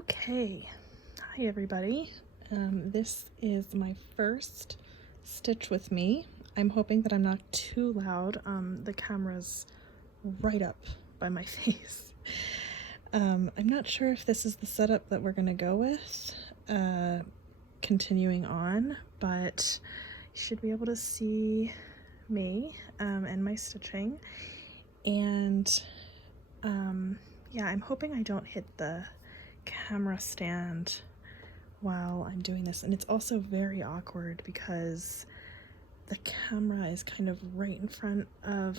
Okay, hi everybody. This is my first stitch with me. I'm hoping that I'm not too loud. The camera's right up by my face. I'm not sure if this is the setup that we're gonna go with, continuing on, but you should be able to see me and my stitching. And yeah, I'm hoping I don't hit the camera stand while I'm doing this. And it's also very awkward because the camera is kind of right in front of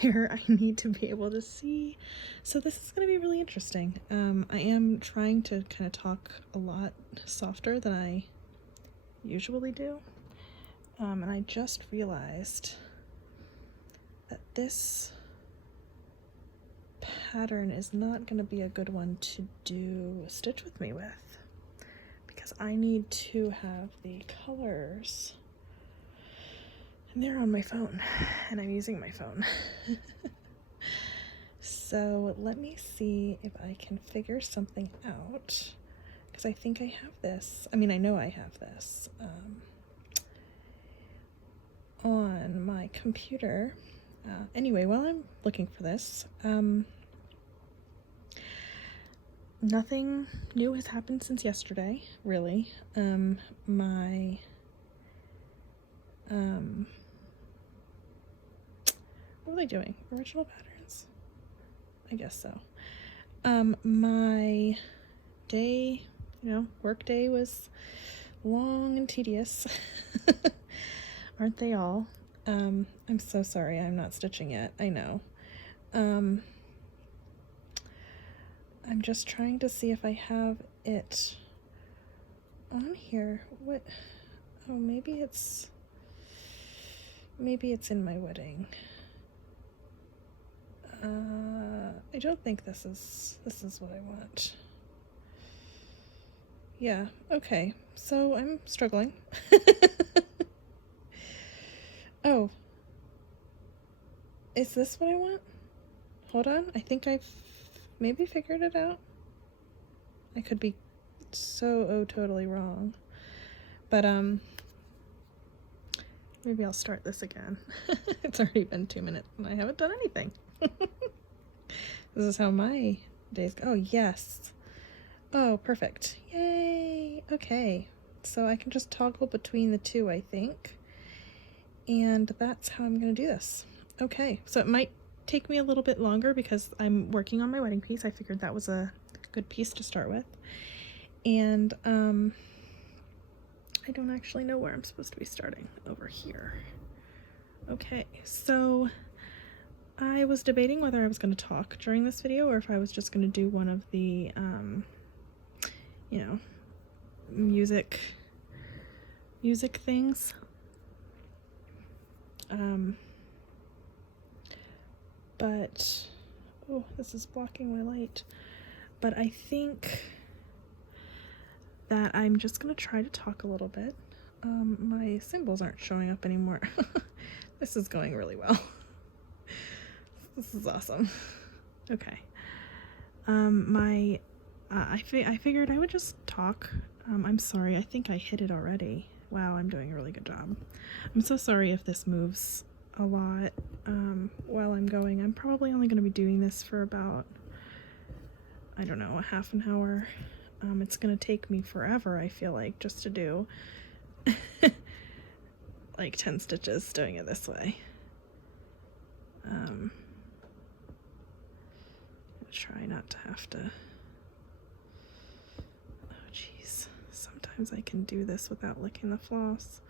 where I need to be able to see. So this is going to be really interesting. I am trying to kind of talk a lot softer than I usually do. And I just realized that this pattern is not going to be a good one to do a stitch with me with, because I need to have the colors, and they're on my phone and I'm using my phone. So let me see if I can figure something out, because I think I have this. I mean, I know I have this on my computer. Anyway, while I'm looking for this, nothing new has happened since yesterday, really. My what are they doing? Original patterns? I guess so. My day, work day was long and tedious. Aren't they all? I'm so sorry I'm not stitching yet. I know. I'm just trying to see if I have it on here. What? Oh, maybe it's in my wedding. I don't think this is what I want. Yeah, okay. So I'm struggling. Oh. Is this what I want? Hold on. I think I've maybe figured it out. I could be so totally wrong. But maybe I'll start this again. It's already been 2 minutes and I haven't done anything. This is how my days go. Oh, yes. Oh, perfect. Yay. Okay. So I can just toggle between the two, I think. And that's how I'm going to do this. Okay. So it might take me a little bit longer because I'm working on my wedding piece. I figured that was a good piece to start with. And I don't actually know where I'm supposed to be starting. Over here. Okay. So I was debating whether I was going to talk during this video or if I was just going to do one of the, music things. But, oh, this is blocking my light. But I think that I'm just going to try to talk a little bit. My symbols aren't showing up anymore. This is going really well. This is awesome. Okay. I figured I would just talk. I'm sorry, I think I hit it already. Wow, I'm doing a really good job. I'm so sorry if this moves a lot while I'm going. I'm probably only going to be doing this for about, I don't know, a half an hour. It's going to take me forever, I feel like, just to do like 10 stitches doing it this way. Try not to have to. Oh jeez, sometimes I can do this without licking the floss.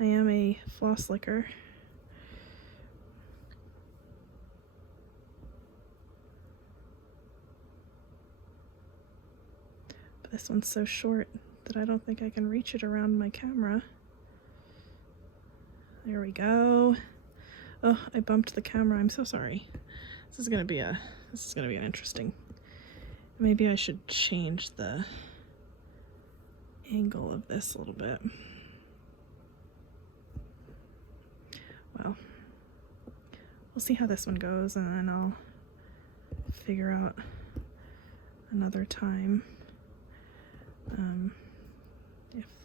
I am a floss licker. But this one's so short that I don't think I can reach it around my camera. There we go. Oh, I bumped the camera. I'm so sorry. This is gonna be an interesting. Maybe I should change the angle of this a little bit. Well, we'll see how this one goes, and then I'll figure out another time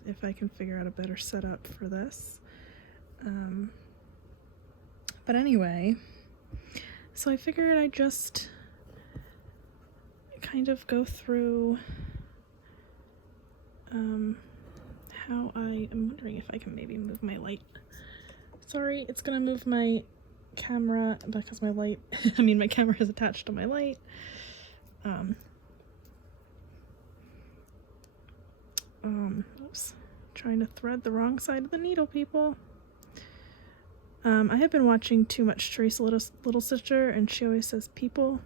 if I can figure out a better setup for this. But anyway, so I figured I'd just kind of go through how I'm wondering if I can maybe move my light. Sorry, it's gonna move my camera because my light, my camera is attached to my light. Oops, trying to thread the wrong side of the needle, people. I have been watching too much Teresa Little Sister, and she always says people.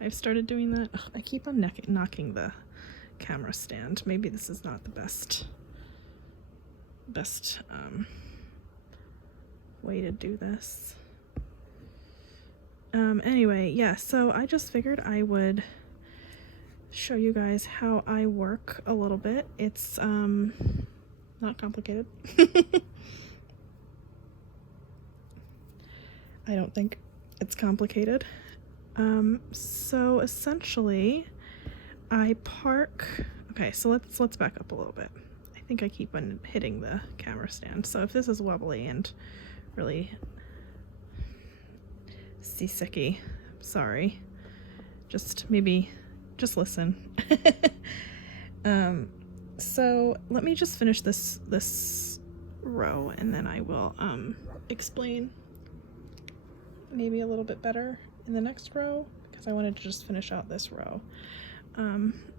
I've started doing that. Ugh, I keep on knocking the camera stand. Maybe this is not the best way to do this. Anyway, yeah, so I just figured I would show you guys how I work a little bit. It's not complicated. I don't think it's complicated. So essentially I park, okay, so let's back up a little bit. I think I keep on hitting the camera stand. So if this is wobbly and really seasicky, sorry. Just listen. So let me just finish this row, and then I will explain maybe a little bit better in the next row, because I wanted to just finish out this row.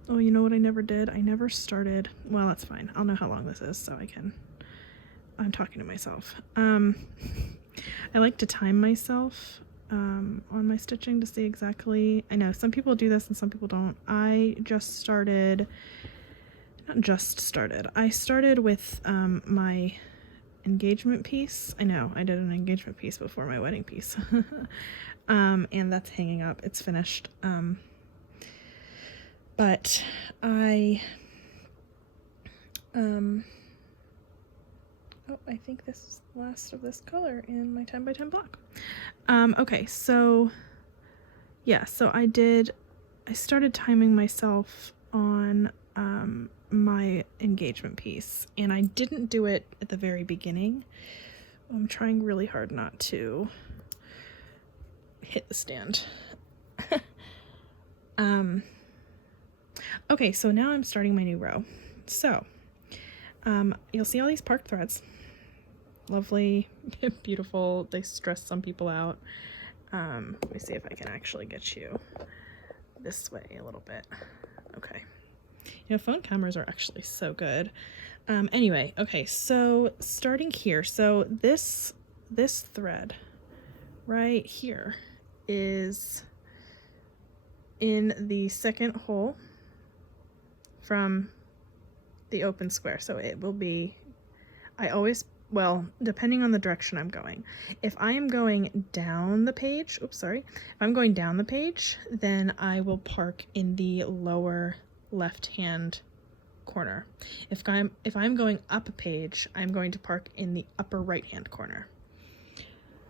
Oh, you know what I never did? I never started, well, that's fine. I'll know how long this is, so I'm talking to myself. I like to time myself on my stitching to see exactly, I know some people do this and some people don't. I started with my engagement piece. I know I did an engagement piece before my wedding piece. And that's hanging up. It's finished. But I I think this is the last of this color in my 10 by 10 block. Okay, so yeah, so I started timing myself on my engagement piece, and I didn't do it at the very beginning. I'm trying really hard not to hit the stand. Okay, so now I'm starting my new row. So you'll see all these parked threads. Lovely, beautiful. They stress some people out. Let me see if I can actually get you this way a little bit. Okay. You know, phone cameras are actually so good. Anyway, okay, so starting here. So this thread right here is in the second hole from the open square. So it will be, well, depending on the direction I'm going. If I am going down the page, if I'm going down the page, then I will park in the lower left-hand corner. If I'm going up a page, I'm going to park in the upper right-hand corner.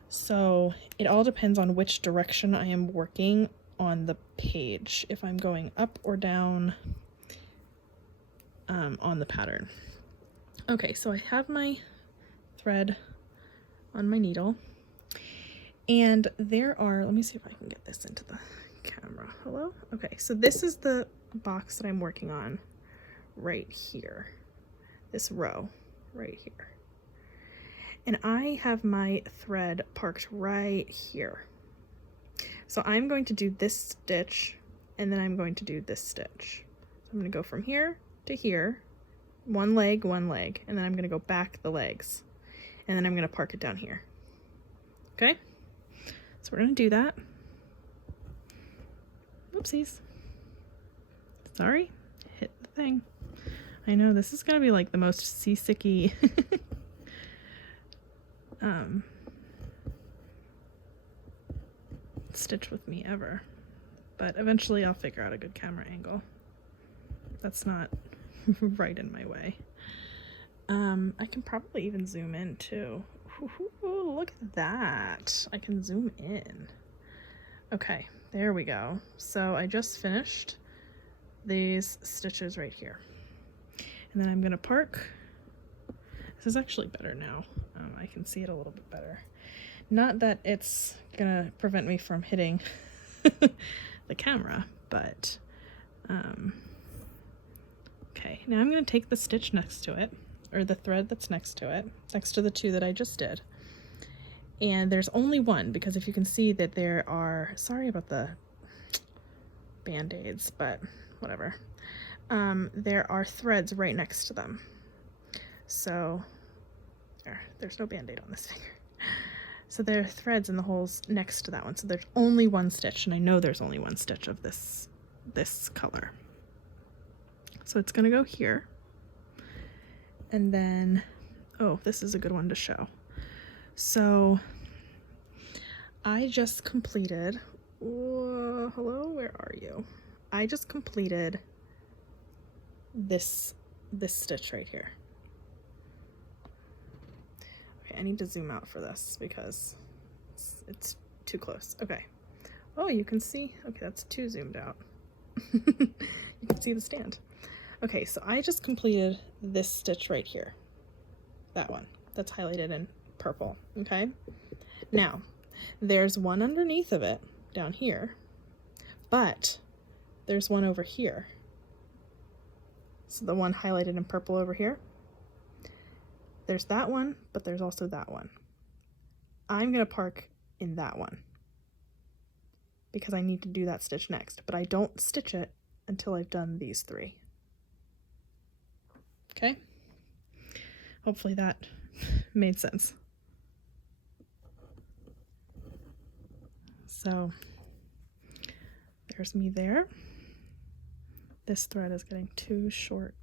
So it all depends on which direction I am working on the page, if I'm going up or down on the pattern. Okay, so I have my thread on my needle, and there are, let me see if I can get this into the camera. Hello? Okay, so this is the box that I'm working on right here, this row right here, and I have my thread parked right here. So I'm going to do this stitch, and then I'm going to do this stitch. So I'm going to go from here to here, one leg, and then I'm going to go back the legs, and then I'm going to park it down here. Okay? So we're going to do that. Oopsies. Sorry, hit the thing. I know, this is going to be like the most seasicky stitch with me ever, but eventually I'll figure out a good camera angle that's not right in my way. I can probably even zoom in too. Ooh, look at that, I can zoom in. Okay, there we go. So I just finished these stitches right here. And then I'm gonna park. This is actually better now. I can see it a little bit better. Not that it's gonna prevent me from hitting the camera, but okay, now I'm gonna take the stitch next to it, or the thread that's next to it, next to the two that I just did. And there's only one, because if you can see that there are, sorry about the band-aids, but whatever. There are threads right next to them. So there's no band-aid on this finger. So there are threads in the holes next to that one. So there's only one stitch, and I know there's only one stitch of this color. So it's gonna go here. And then, oh, this is a good one to show. So I just completed, hello, where are you? I just completed this stitch right here. Okay, I need to zoom out for this because it's too close. Okay. Oh, you can see, okay, that's too zoomed out. You can see the stand. Okay, so I just completed this stitch right here. That one, that's highlighted in purple, okay? Now, there's one underneath of it down here, but there's one over here. So the one highlighted in purple over here. There's that one, but there's also that one. I'm gonna park in that one because I need to do that stitch next, but I don't stitch it until I've done these three. Okay? Hopefully that made sense. So there's me there. This thread is getting too short.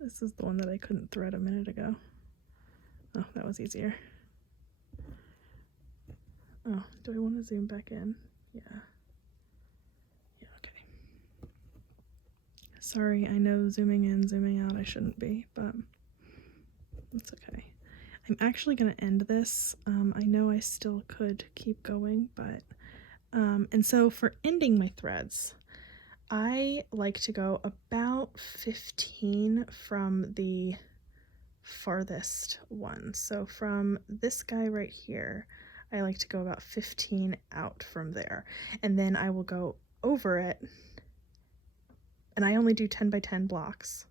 This is the one that I couldn't thread a minute ago. Oh, that was easier. Oh, do I want to zoom back in? Yeah. Yeah, okay. Sorry, I know zooming in, zooming out I shouldn't be, but that's okay. I'm actually going to end this. I know I still could keep going, but and so for ending my threads, I like to go about 15 from the farthest one. So from this guy right here, I like to go about 15 out from there. And then I will go over it, and I only do 10 by 10 blocks.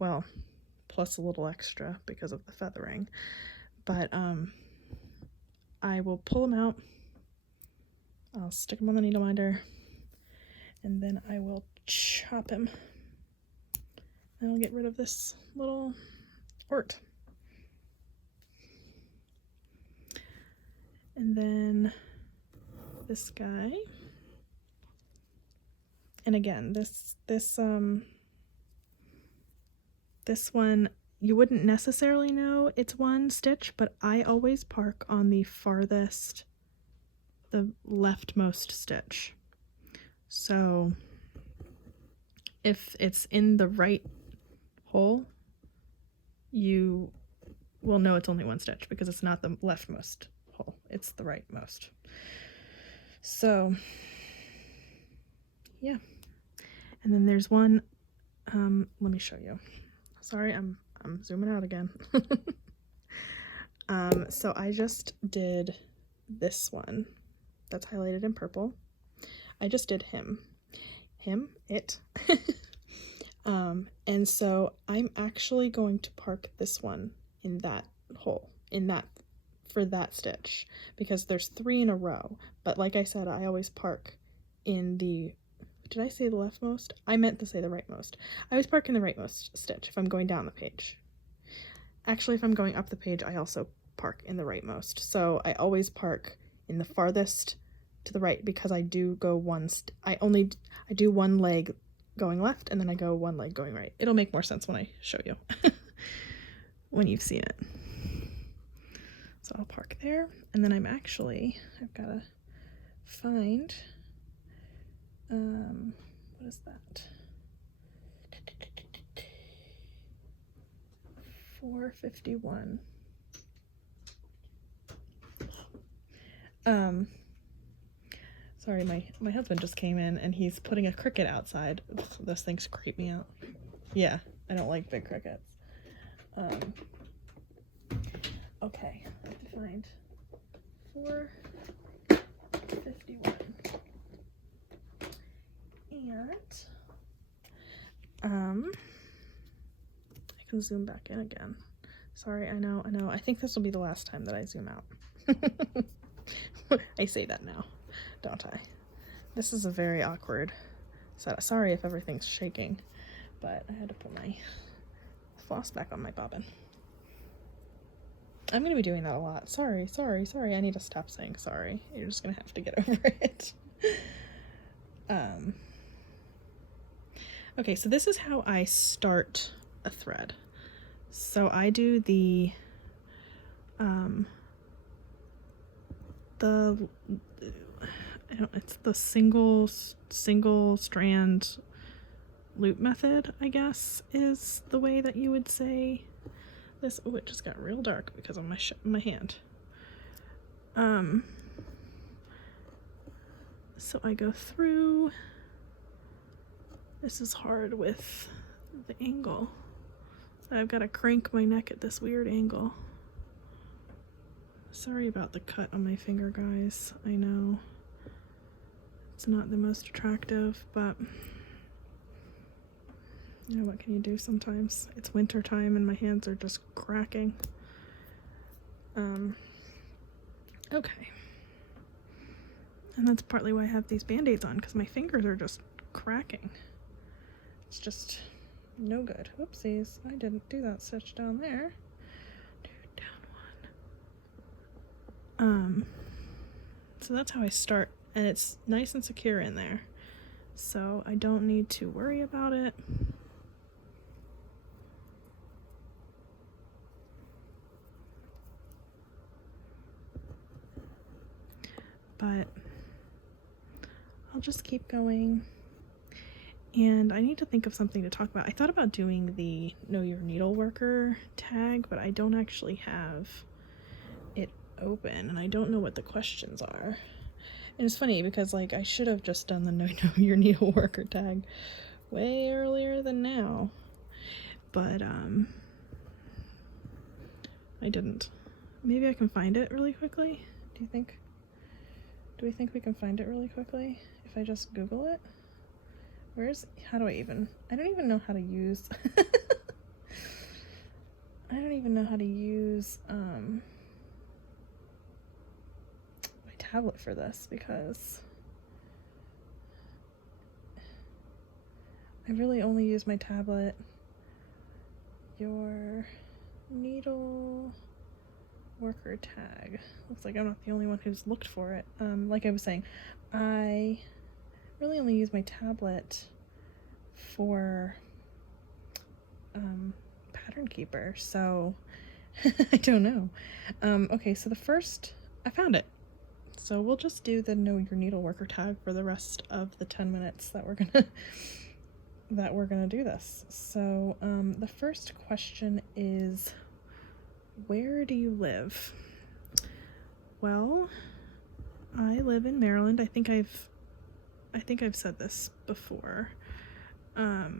Well, plus a little extra because of the feathering. But I will pull them out. I'll stick them on the needle minder, and then I will chop him. And I'll get rid of this little ort. And then this guy. And again, this one, you wouldn't necessarily know it's one stitch, but I always park on the farthest, the leftmost stitch. So if it's in the right hole, you will know it's only one stitch because it's not the leftmost hole, it's the rightmost. So yeah. And then there's one, let me show you. Sorry, I'm zooming out again. So I just did this one that's highlighted in purple. I just did it. And so I'm actually going to park this one in that hole, for that stitch, because there's 3 in a row. But like I said, I always park in the, did I say the leftmost? I meant to say the rightmost. I always park in the rightmost stitch if I'm going down the page. Actually, if I'm going up the page, I also park in the rightmost. So I always park in the farthest to the right because I do go I do one leg going left and then I go one leg going right. It'll make more sense when I show you when you've seen it. So I'll park there, and then I've got to find, what is that? 451. Sorry, my husband just came in and he's putting a cricket outside. Ugh, those things creep me out. Yeah, I don't like big crickets. Okay, I have to find 451. And I can zoom back in again. Sorry, I know. I think this will be the last time that I zoom out. I say that now, don't I? This is a very awkward setup. Sorry if everything's shaking, but I had to put my floss back on my bobbin. I'm gonna be doing that a lot. Sorry. I need to stop saying sorry. You're just gonna have to get over it. Okay, so this is how I start a thread. So I do it's the single strand loop method, I guess, is the way that you would say this. Oh, it just got real dark because of my hand. So I go through. This is hard with the angle. I've got to crank my neck at this weird angle. Sorry about the cut on my finger, guys. I know it's not the most attractive, but you know, what can you do sometimes? It's winter time and my hands are just cracking. Okay. And that's partly why I have these band-aids on, because my fingers are just cracking. It's just no good. Whoopsies, I didn't do that stitch down there. Down one. So that's how I start, and it's nice and secure in there. So I don't need to worry about it. But I'll just keep going. And I need to think of something to talk about. I thought about doing the Know Your Needle Worker tag, but I don't actually have it open, and I don't know what the questions are. And it's funny because, like, I should have just done the Know Your Needle Worker tag way earlier than now. But, I didn't. Maybe I can find it really quickly? Do we think we can find it really quickly if I just Google it? How do I don't even know how to use, I don't even know how to use, my tablet for this, because I really only use my tablet. Your needle worker tag. Looks like I'm not the only one who's looked for it. Like I was saying, I really only use my tablet for Pattern Keeper, so I don't know. Okay, so I found it. So we'll just do the Know Your Needle Worker tag for the rest of the 10 minutes that we're gonna do this. So the first question is, where do you live? Well, I live in Maryland. I think I've said this before. I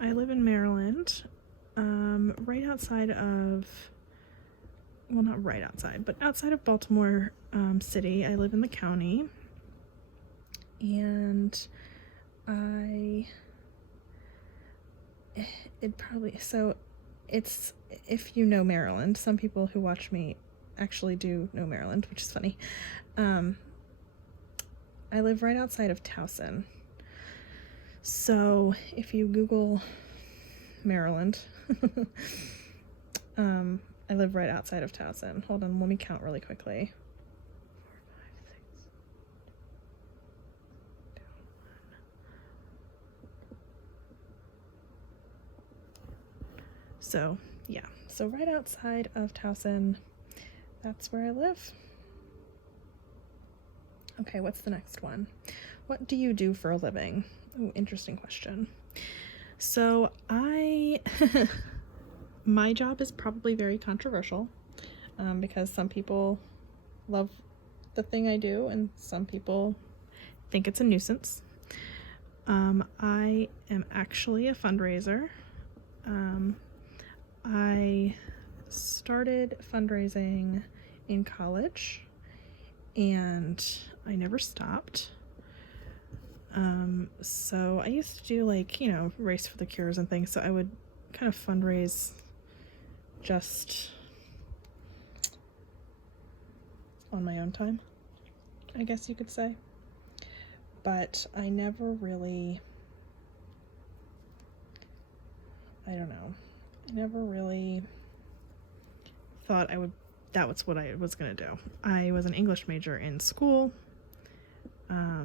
live in Maryland, right outside of, well, not right outside, but outside of Baltimore City. I live in the county, and it's, if you know Maryland, some people who watch me actually do know Maryland, which is funny. I live right outside of Towson. So if you Google Maryland, I live right outside of Towson. Hold on, let me count really quickly. 4, 5, 6, down 1. So yeah, so right outside of Towson, that's where I live. Okay, what's the next one? What do you do for a living? Oh, interesting question. So my job is probably very controversial, because some people love the thing I do and some people think it's a nuisance. I am actually a fundraiser. I started fundraising in college, and I never stopped. So I used to do, like, Race for the Cures and things, so I would kind of fundraise just on my own time, I guess you could say. But I never really, thought that was what I was gonna do. I was an English major in school, a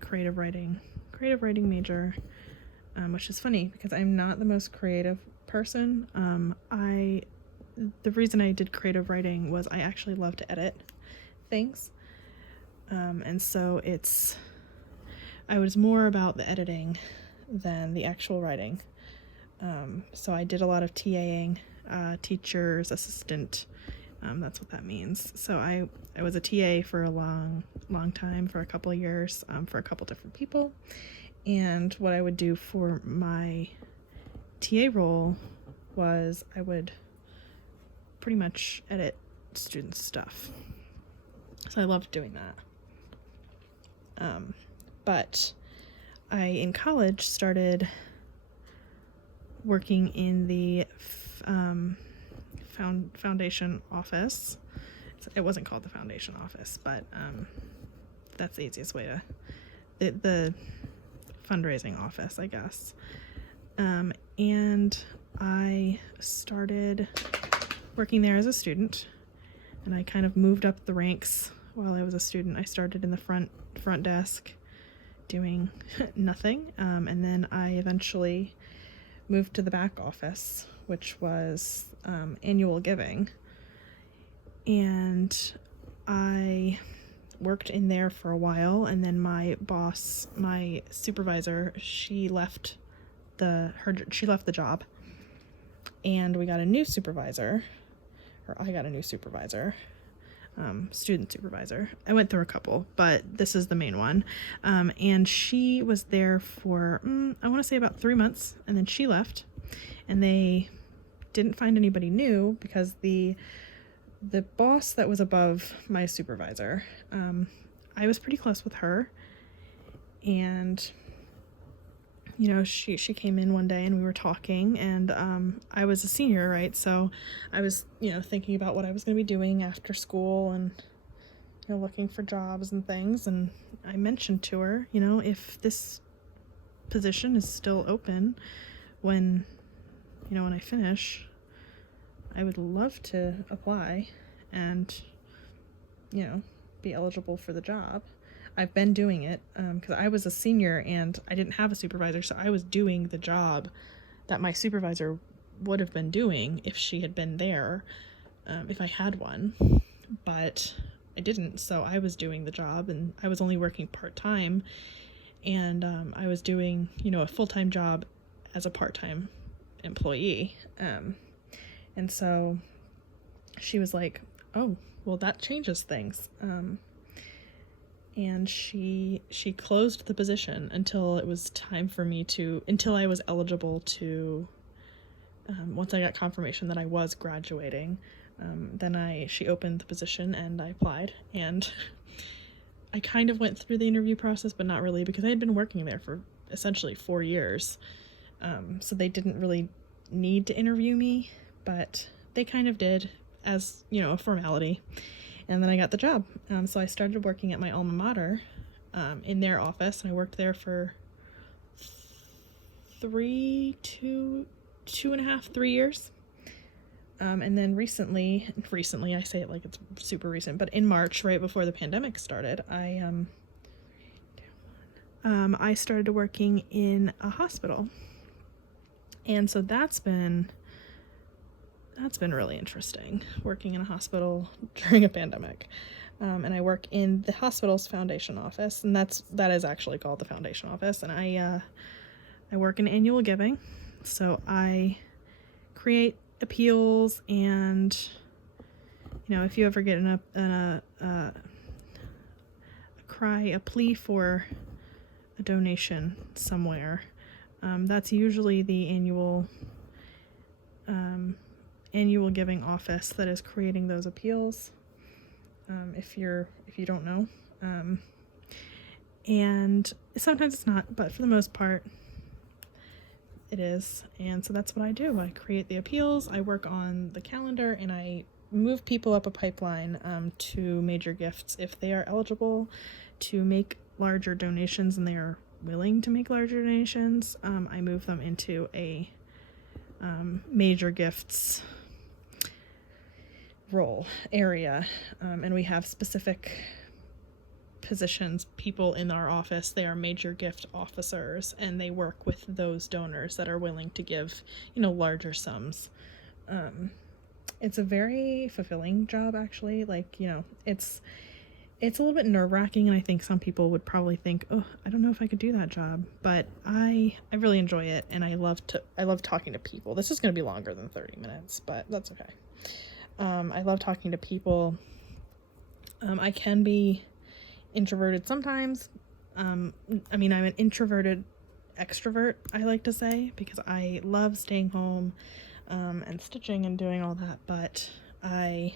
creative writing major, which is funny because I'm not the most creative person. The reason I did creative writing was I actually love to edit things, and so I was more about the editing than the actual writing. So I did a lot of TAing, teacher's assistant. That's what that means. So I was a TA for a long time, for a couple of years, for a couple different people. And what I would do for my TA role was I would pretty much edit students' stuff. So I loved doing that. But I, in college, started working in the foundation office. It wasn't called the foundation office, but that's the easiest way to the fundraising office, I guess. And I started working there as a student, and I kind of moved up the ranks while I was a student. I started in the front desk doing nothing, and then I eventually moved to the back office, which was annual giving, and I worked in there for a while, and then my boss, my supervisor, she left the job, and we got a new supervisor, or I got a new supervisor, student supervisor. I went through a couple, but this is the main one. And she was there for, I want to say about 3 months, and then she left, and they didn't find anybody new because the boss that was above my supervisor, I was pretty close with her, and she came in one day and we were talking, and I was a senior, right? So I was, thinking about what I was going to be doing after school, and looking for jobs and things, and I mentioned to her, if this position is still open when I finish, I would love to apply and be eligible for the job. I've been doing it because I was a senior and I didn't have a supervisor, so I was doing the job that my supervisor would have been doing if she had been there, if I had one, but I didn't, so I was doing the job, and I was only working part-time, and I was doing, a full-time job as a part-time employee, and so she was like, oh, well, that changes things, and she closed the position until it was time for me until I was eligible to, once I got confirmation that I was graduating, then she opened the position and I applied, and I kind of went through the interview process, but not really, because I had been working there for essentially 4 years, so they didn't really need to interview me, but they kind of did as, a formality. And then I got the job. So I started working at my alma mater, in their office, and I worked there for 3 years. And then recently, I say it like it's super recent, but in March, right before the pandemic started, I started working in a hospital. And so that's been really interesting, working in a hospital during a pandemic. And I work in the hospital's foundation office, and that is actually called the foundation office. And I work in annual giving, so I create appeals, and if you ever get a plea for a donation somewhere, that's usually the annual annual giving office that is creating those appeals, if you don't know. And sometimes it's not, but for the most part it is. And so that's what I do. I create the appeals, I work on the calendar, and I move people up a pipeline to major gifts if they are eligible to make larger donations and they are willing to make larger donations. I move them into a major gifts role area, and we have specific positions, people in our office. They are major gift officers, and they work with those donors that are willing to give, larger sums. It's a very fulfilling job, actually. Like, it's a little bit nerve-wracking, and I think some people would probably think, oh, I don't know if I could do that job, but I really enjoy it, and I love talking to people. This is going to be longer than 30 minutes, but that's okay. I love talking to people. I can be introverted sometimes. I'm an introverted extrovert, I like to say, because I love staying home and stitching and doing all that, but I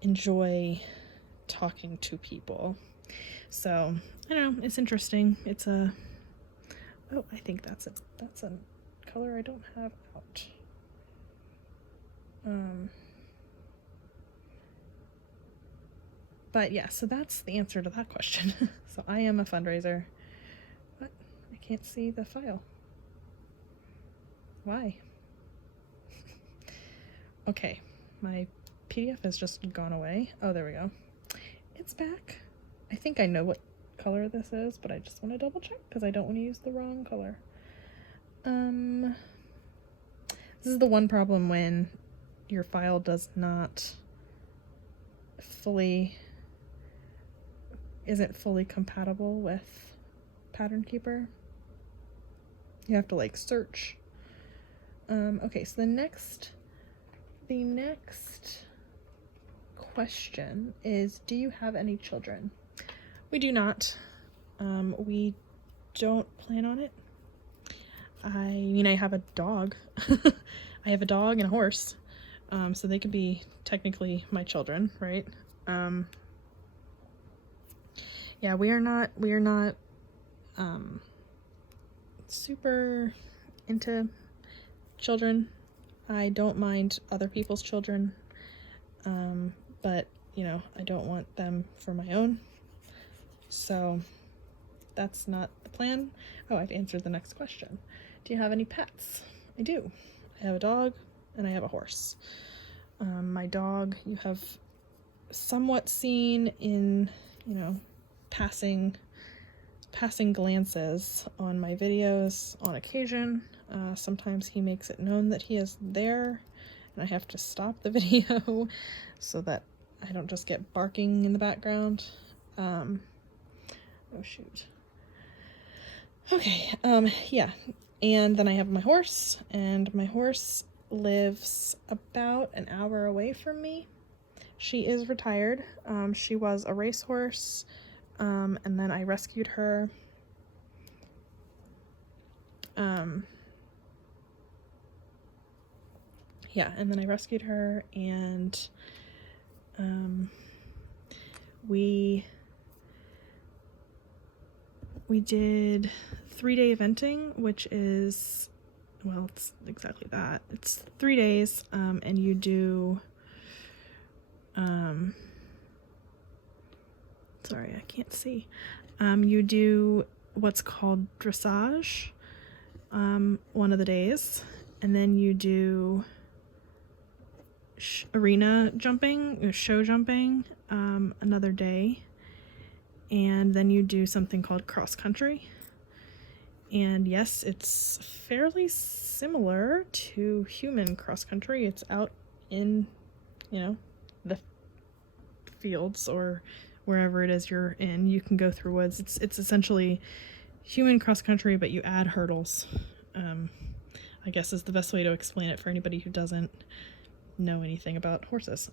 enjoy talking to people. So I don't know, it's interesting. It's I think that's a color I don't have out. But yeah, so that's the answer to that question. So I am a fundraiser. What? I can't see the file. Why? Okay, my PDF has just gone away. Oh, there we go. It's back. I think I know what color this is, but I just want to double check because I don't want to use the wrong color. This is the one problem when your file does not isn't fully compatible with Pattern Keeper. You have to search. Okay, so the next question is, do you have any children? We do not. We don't plan on it. I have a dog. I have a dog and a horse. So they could be technically my children, right? Yeah, we are not super into children. I don't mind other people's children, but I don't want them for my own. So that's not the plan. Oh, I've answered the next question. Do you have any pets? I do. I have a dog and I have a horse. My dog you have somewhat seen in, passing glances on my videos on occasion. Sometimes he makes it known that he is there, and I have to stop the video so that I don't just get barking in the background. Oh shoot. Okay, yeah. And then I have my horse, and my horse lives about an hour away from me. She is retired. She was a racehorse, and then I rescued her. Yeah, and then I rescued her, and we did 3-day eventing, which is, well, it's exactly that. It's 3 days, and you do, sorry, I can't see. You do what's called dressage, one of the days, and then you do arena jumping, or show jumping, another day, and then you do something called cross country. And yes, it's fairly similar to human cross country. It's out in, the fields or wherever it is you're in. You can go through woods. It's essentially human cross country, but you add hurdles. I guess is the best way to explain it for anybody who doesn't know anything about horses.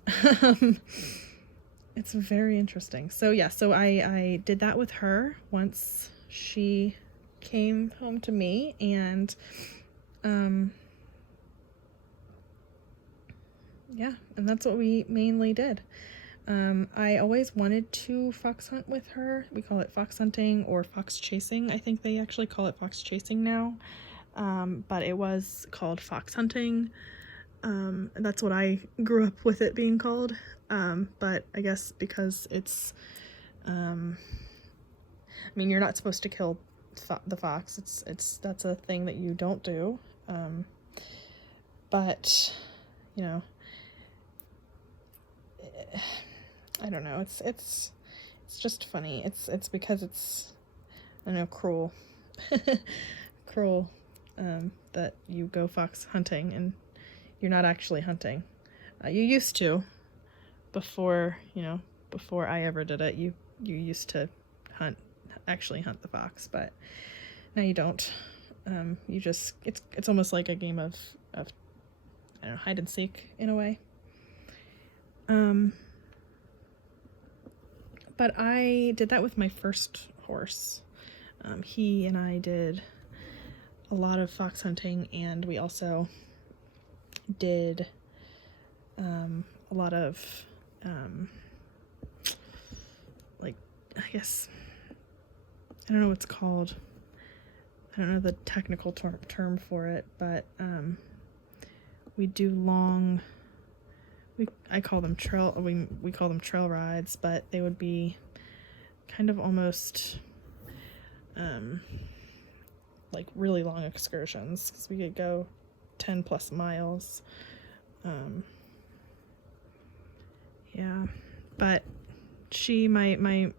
It's very interesting. So yeah, so I did that with her once she came home to me, and yeah, and that's what we mainly did. I always wanted to fox hunt with her. We call it fox hunting or fox chasing. I think they actually call it fox chasing now. But it was called fox hunting. That's what I grew up with it being called. But I guess because it's, I mean, you're not supposed to kill the fox. That's a thing that you don't do. But, you know, I don't know. It's just funny. It's because it's, I don't know, cruel, cruel, that you go fox hunting and you're not actually hunting. You used to, before I ever did it. You used to actually hunt the fox, but now you don't. You just, it's almost like a game of I don't know, hide and seek in a way. But I did that with my first horse. He and I did a lot of fox hunting, and we also did a lot of like, I guess, I don't know what's called. I don't know the technical term for it, but we do long. I call them trail. We call them trail rides, but they would be kind of almost like really long excursions, because we could go 10 plus miles. Yeah, but my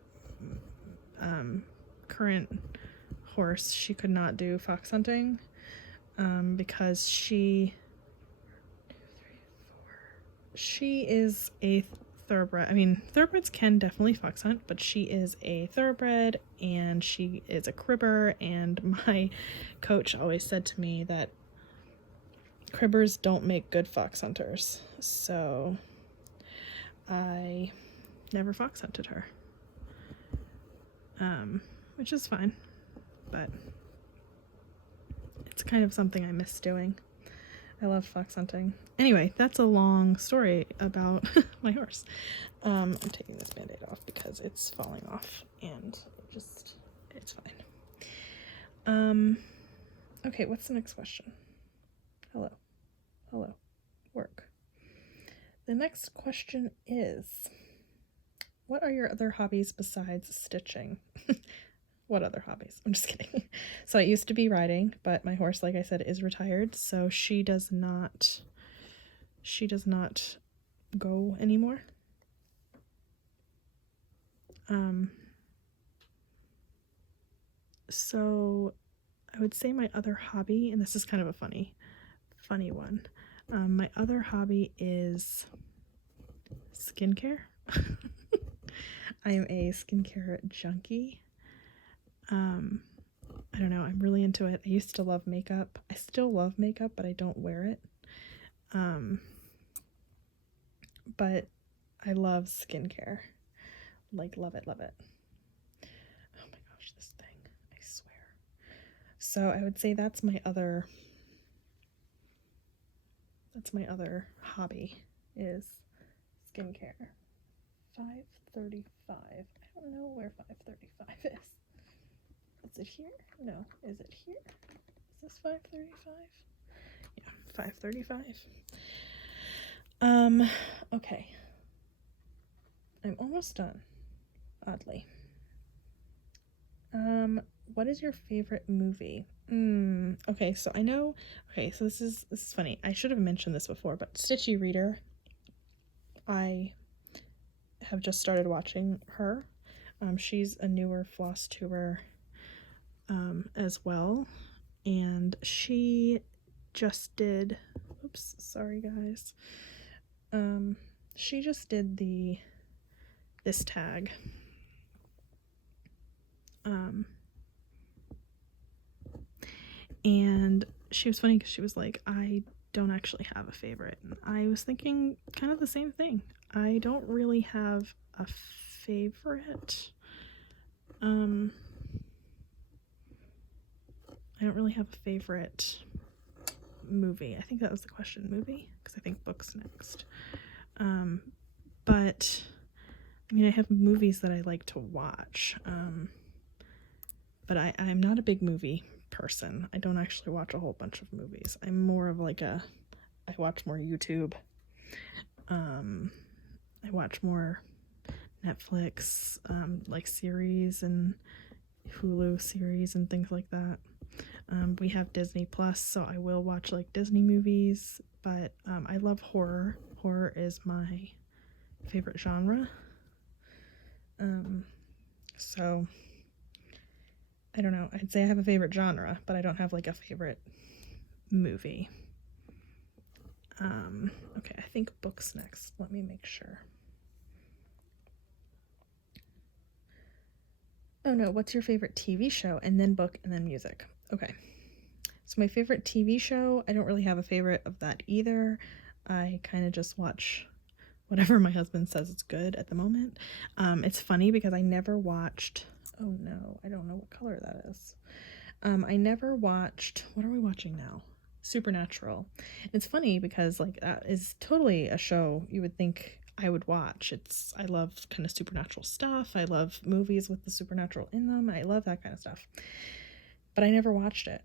current horse, she could not do fox hunting because she is a thoroughbred. I mean, thoroughbreds can definitely fox hunt, but she is a thoroughbred and she is a cribber, and my coach always said to me that cribbers don't make good fox hunters, so I never fox hunted her, which is fine, but it's kind of something I miss doing. I love fox hunting. Anyway, that's a long story about my horse. I'm taking this band-aid off because it's falling off and it's fine. Okay, what's the next question? Hello. Work. The next question is, what are your other hobbies besides stitching? What other hobbies? I'm just kidding. So it used to be riding, but my horse, like I said, is retired, so she does not go anymore. So I would say my other hobby, and this is kind of a funny one. My other hobby is skincare. I am a skincare junkie. I don't know, I'm really into it. I used to love makeup. I still love makeup, but I don't wear it. But I love skincare. Like, love it. Oh my gosh, this thing, I swear. So I would say that's my other hobby, is skincare. 5:35. I don't know where 5:35 is. Is it here? No. Is it here? Is this 5:35? Yeah, 5:35. Okay. I'm almost done, oddly. What is your favorite movie? Okay, so I know, so this is funny. I should have mentioned this before, but Stitchy Reader, I have just started watching her. She's a newer floss tuber as well, and she just did, oops, sorry guys. She just did this tag. And she was funny because she was like, I don't actually have a favorite. And I was thinking kind of the same thing. I don't really have a favorite. I don't really have a favorite movie. I think that was the question, movie, because I think books next. But I mean, I have movies that I like to watch, but I'm not a big movie person. I don't actually watch a whole bunch of movies. I'm more of like I watch more YouTube. I watch more Netflix, like series and Hulu series and things like that. We have Disney Plus, so I will watch like Disney movies, but I love horror. Horror is my favorite genre. So I don't know. I'd say I have a favorite genre, but I don't have like a favorite movie. Okay, I think books next. Let me make sure. Oh no, what's your favorite TV show? And then book and then music. Okay. So my favorite TV show, I don't really have a favorite of that either. I kind of just watch whatever my husband says is good at the moment. It's funny because I never watched, oh no, I don't know what color that is. I never watched, what are we watching now? Supernatural. It's funny because like that is totally a show you would think I would watch. I love kind of supernatural stuff. I love movies with the supernatural in them. I love that kind of stuff. But I never watched it.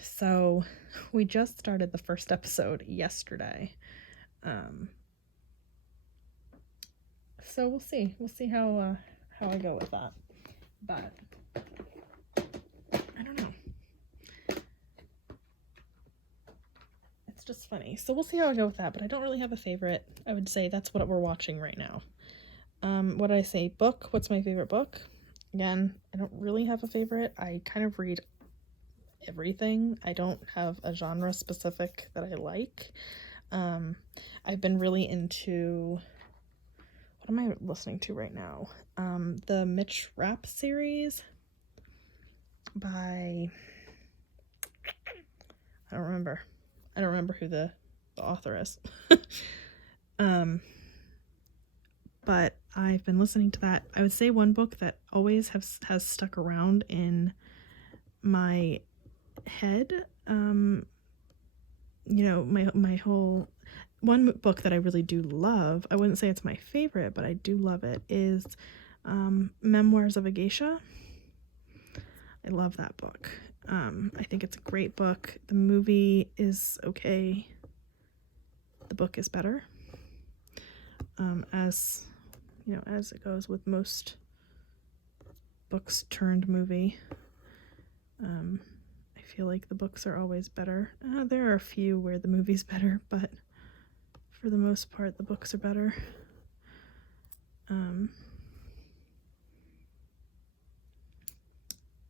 So we just started the first episode yesterday. So we'll see. We'll see how I go with that. But I don't know. It's just funny. So we'll see how I go with that, but I don't really have a favorite. I would say that's what we're watching right now. What did I say? Book. What's my favorite book? Again, I don't really have a favorite. I kind of read everything. I don't have a genre specific that I like. I've been really into, what am I listening to right now? The Mitch Rapp series by, I don't remember who the author is. But I've been listening to that. I would say one book that always has stuck around in my head, my whole, one book that I really do love, I wouldn't say it's my favorite, but I do love it, is Memoirs of a Geisha. I love that book. I think it's a great book. The movie is okay. The book is better. As it goes with most books turned movie. I feel like the books are always better. There are a few where the movie's better, but for the most part, the books are better.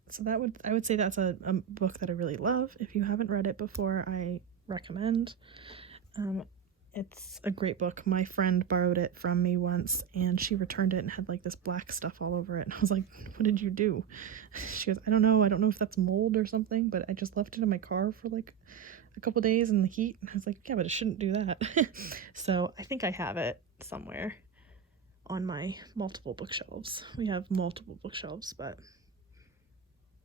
So I would say that's a book that I really love. If you haven't read it before, I recommend. It's a great book. My friend borrowed it from me once, and she returned it and had like this black stuff all over it. And I was like, what did you do? She goes, I don't know if that's mold or something, but I just left it in my car for like a couple days in the heat. And I was like, yeah, but it shouldn't do that. So I think I have it somewhere on my multiple bookshelves. We have multiple bookshelves, but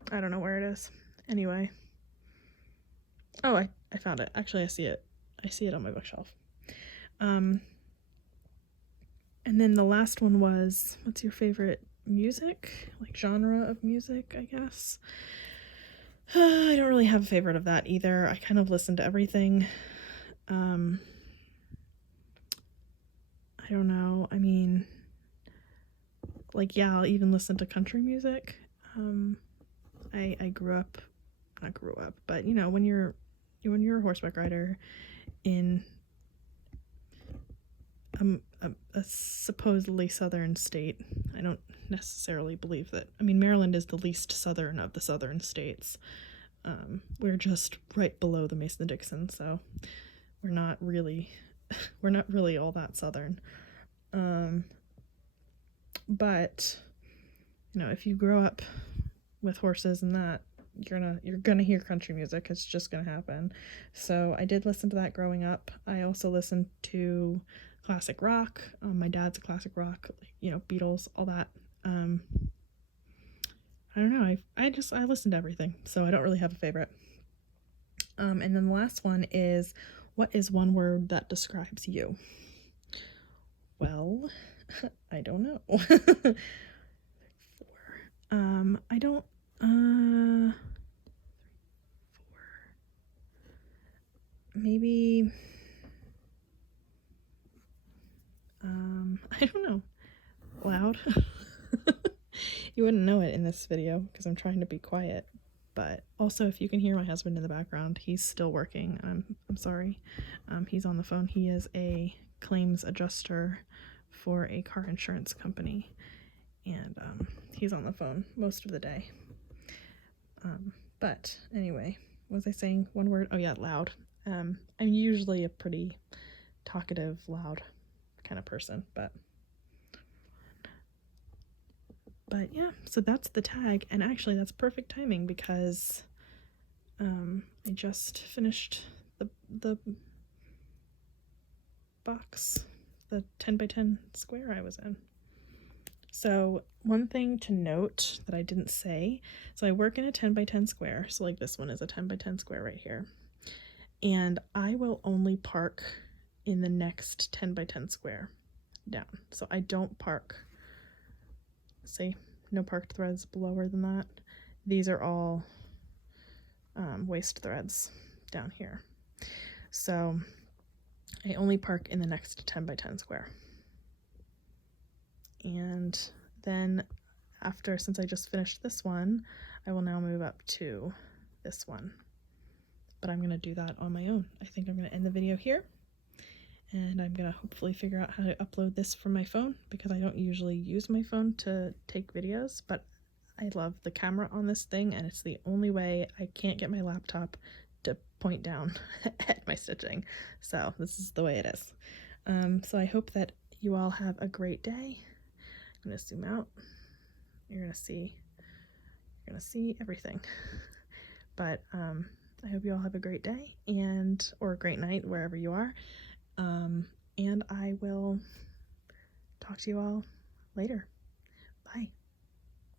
I don't know where it is. Anyway. Oh, I found it. Actually, I see it. I see it on my bookshelf. And then the last one was, what's your favorite music? Like genre of music, I guess. I don't really have a favorite of that either. I kind of listen to everything. I don't know. I mean, like, yeah, I'll even listen to country music. I not grew up, but when you're a horseback rider in a supposedly southern state, I don't necessarily believe that. I mean, Maryland is the least southern of the southern states. We're just right below the Mason-Dixon, so we're not really all that southern. But if you grow up with horses and that, you're gonna hear country music. It's just gonna happen. So I did listen to that growing up. I also listened to classic rock. My dad's a classic rock, Beatles, all that. I don't know. I listen to everything, so I don't really have a favorite. And then the last one is, what is one word that describes you? Well, I don't know. I don't, maybe, I don't know. Loud. You wouldn't know it in this video because I'm trying to be quiet. But also, if you can hear my husband in the background, he's still working. I'm sorry. He's on the phone. He is a claims adjuster for a car insurance company, and he's on the phone most of the day. But anyway, what was I saying? One word? Oh yeah, loud. I'm usually a pretty talkative, loud kind of person, but yeah, so that's the tag, and actually that's perfect timing because I just finished the box, the 10 by 10 square I was in. So one thing to note that I didn't say, so I work in a 10 by 10 square, so like this one is a 10 by 10 square right here, and I will only park in the next 10 by 10 square down. So I don't park, say, no parked threads lower than that. These are all waste threads down here. So I only park in the next 10 by 10 square. And then after, since I just finished this one, I will now move up to this one. But I'm going to do that on my own. I think I'm going to end the video here. And I'm going to hopefully figure out how to upload this from my phone because I don't usually use my phone to take videos, but I love the camera on this thing, and it's the only way. I can't get my laptop to point down at my stitching, so this is the way it is. So I hope that you all have a great day. I'm going to zoom out. You're going to see everything. But I hope you all have a great day or a great night wherever you are. And I will talk to you all later. Bye.